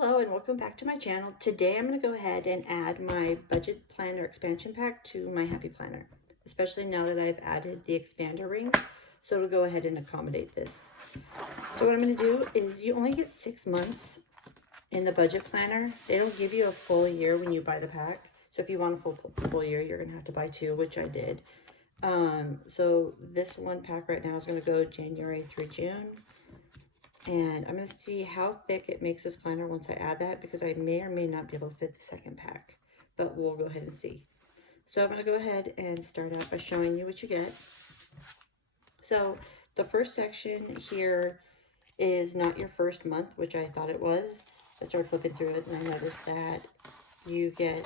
Hello and welcome back to my channel. Today I'm going to go ahead and add my budget planner expansion pack to my happy planner, especially now that I've added the expander rings, so it'll go ahead and accommodate this. So what I'm going to do is you only get 6 months in the budget planner. They don't give you a full year when you buy the pack. So if you want a full year, you're going to have to buy 2, which I did. So this one pack right now is going to go January through June. And I'm going to see how thick it makes this planner once I add that, because I may or may not be able to fit the second pack, but we'll go ahead and see. So I'm going to go ahead and start out by showing you what you get. So the first section here is not your first month, which I thought it was. I started flipping through it and I noticed that you get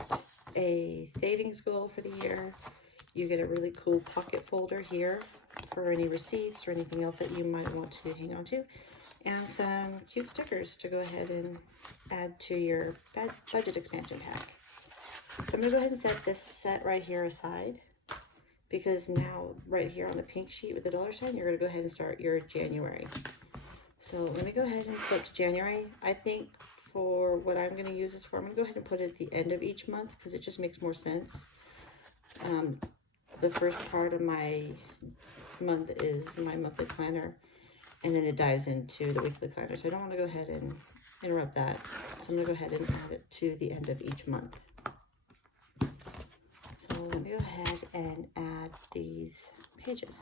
a savings goal for the year. You get a really cool pocket folder here for any receipts or anything else that you might want to hang on to, and some cute stickers to go ahead and add to your budget expansion pack. So I'm going to go ahead and set this set right here aside, because now right here on the pink sheet with the dollar sign, you're going to go ahead and start your January. So let me go ahead and put January. I think for what I'm going to use this for, I'm going to go ahead and put it at the end of each month, because it just makes more sense. The first part of my month is my monthly planner, and then it dives into the weekly planner. So I don't want to go ahead and interrupt that. So I'm going to go ahead and add it to the end of each month. So let me go ahead and add these pages.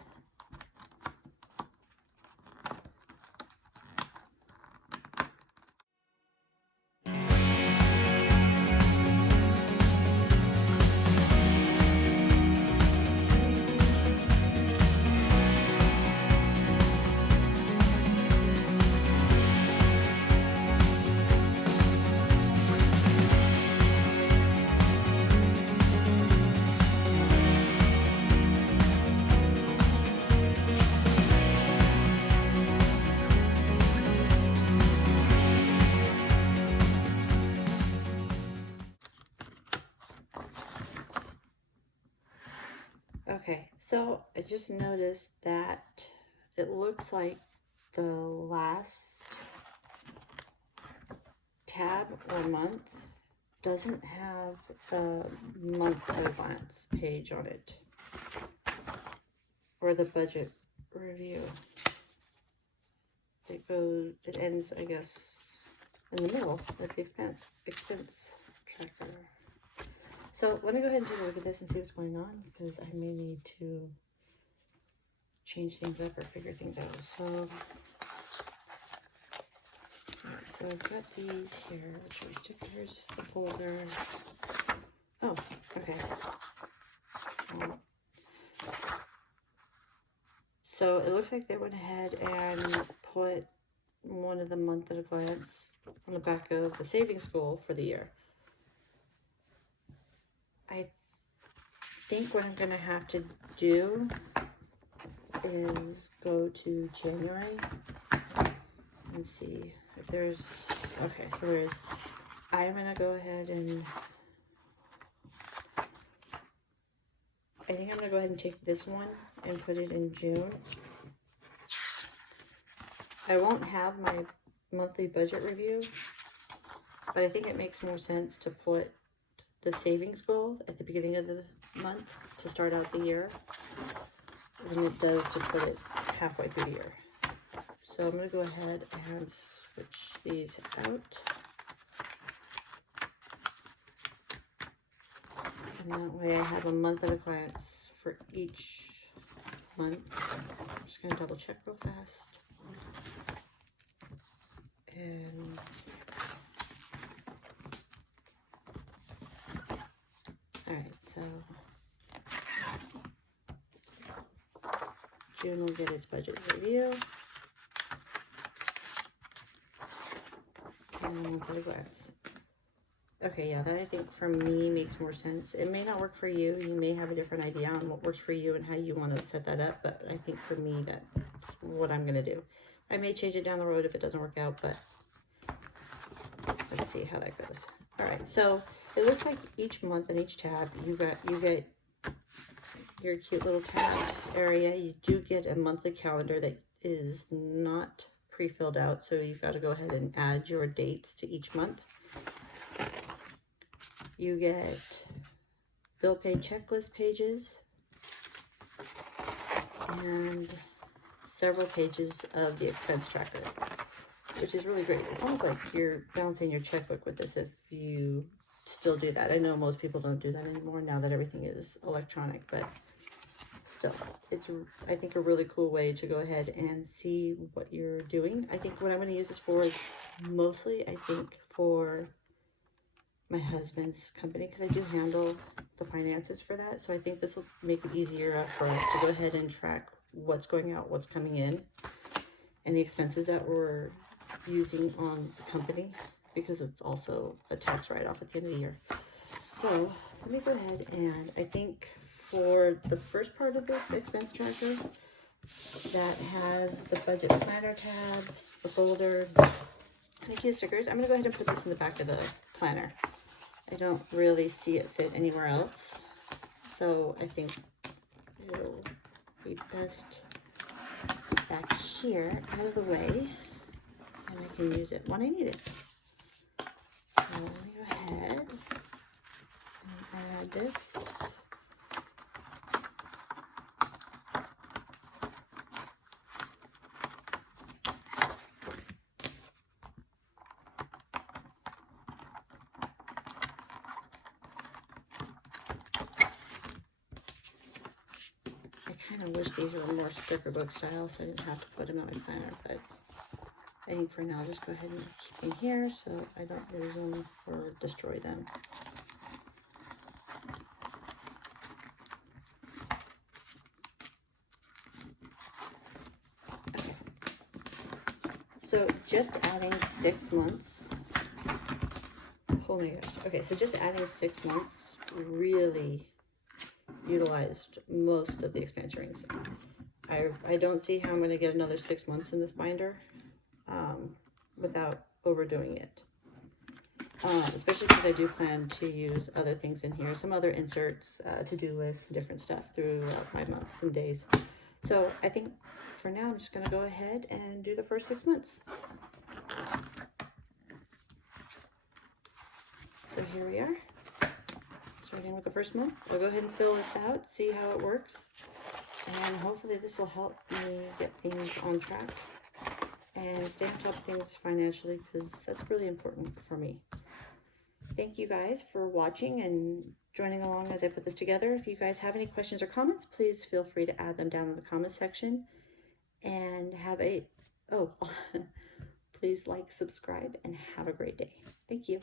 Okay, so I just noticed that it looks like the last tab or month doesn't have the month at a glance page on it, or the budget review. It ends, I guess, in the middle with the expense tracker. So let me go ahead and take a look at this and see what's going on, because I may need to change things up or figure things out. So I've got these here, which are stickers, the folder. Oh, okay. So it looks like they went ahead and put one of the month at a glance on the back of the savings goal for the year. I think what I'm going to have to do is go to January and see if there's, okay, so there is. I'm going to go ahead and, I think I'm going to go ahead and take this one and put it in June. I won't have my monthly budget review, but I think it makes more sense to put the savings goal at the beginning of the month to start out the year than it does to put it halfway through the year. So I'm going to go ahead and switch these out. And that way I have a month at a glance for each month. I'm just going to double check real fast. And alright, so June will get its budget review. And month at a glance. Okay, yeah, that I think for me makes more sense. It may not work for you. You may have a different idea on what works for you and how you want to set that up, but I think for me, that's what I'm going to do. I may change it down the road if it doesn't work out, but let's see how that goes. All right, so it looks like each month and each tab, you get your cute little tab area. You do get a monthly calendar that is not pre-filled out, so you've got to go ahead and add your dates to each month. You get bill pay checklist pages and several pages of the expense tracker, which is really great. It's almost like you're balancing your checkbook with this if you still do that. I know most people don't do that anymore now that everything is electronic, but still, it's, I think, a really cool way to go ahead and see what you're doing. I think what I'm going to use this for is mostly, I think, for my husband's company, because I do handle the finances for that. So I think this will make it easier for us to go ahead and track what's going out, what's coming in, and the expenses that we're using on the company, because it's also a tax write-off at the end of the year. So let me go ahead and, I think for the first part of this expense tracker that has the budget planner tab, the folder, and a few stickers, I'm going to go ahead and put this in the back of the planner. I don't really see it fit anywhere else, so I think it'll be best back here, out of the way, and I can use it when I need it. So let me go ahead and add this. I kind of wish these were more sticker book style, so I didn't have to put them on my planner, but I think for now I'll just go ahead and keep them here so I don't lose them or destroy them. Okay. So just adding 6 months. Oh my gosh. Okay, so just adding 6 months really utilized most of the expansion rings. I don't see how I'm going to get another 6 months in this binder without overdoing it. Especially because I do plan to use other things in here, some other inserts, to-do lists, different stuff throughout my months and days. So I think for now I'm just going to go ahead and do the first 6 months. So here we are, starting with the first month. I'll go ahead and fill this out, see how it works, and hopefully this will help me get things on track and stay on top of things financially, because that's really important for me. Thank you guys for watching and joining along as I put this together. If you guys have any questions or comments, please feel free to add them down in the comment section. And have a, please like, subscribe, and have a great day. Thank you.